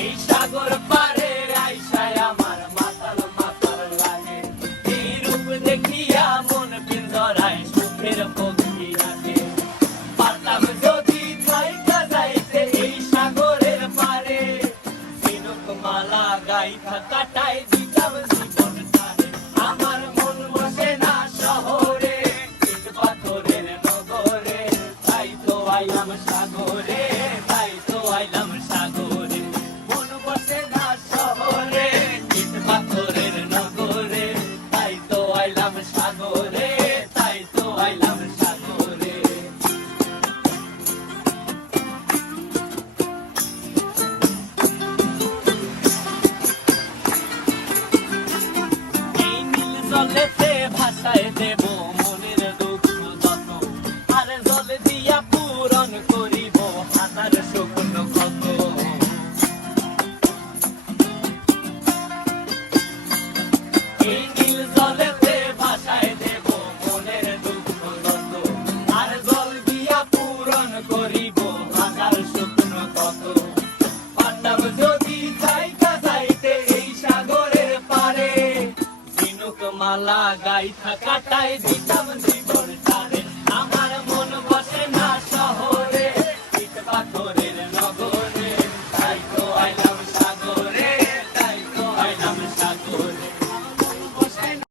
এই সাগর পারে আইসায় আমার মাতাল মাতাল লাগে, এই রূপ দেখিয়া মন পিঞ্জরায় সুখের পক্ষী রাখে। পারতাম যদি থাইকা যাইতে এই সাগরের পারে, ঝিনুক মালা গাইথা কাটায় দিতাম জীবন তারে। আমার মন বসে না শহরে, ইট পাথরের নগরে, তাই তো আইলাম সাগরে, তাই তো আইলাম সাগরে। মন বসে না শহরে, ইট পাথরের নগরে, তাই তো আইলাম সাগরে, তাই তো আইলাম সাগরে। এই নীল জলেতে ভাসায় দেব মনের দুঃখ যত, আর জল দিয়া পূরণ করিব হাজার স্বপ্ন কত। এই নীল জলেতে ভাসায় দেব মনের দুঃখ যত, আর জল দিয়া পূরণ করিব হাজার স্বপ্ন কত। পারতাম যদি থাইকা যাইতে এই সাগরের পারে, ঝিনুক মালা গাইথা কাটায় দিতাম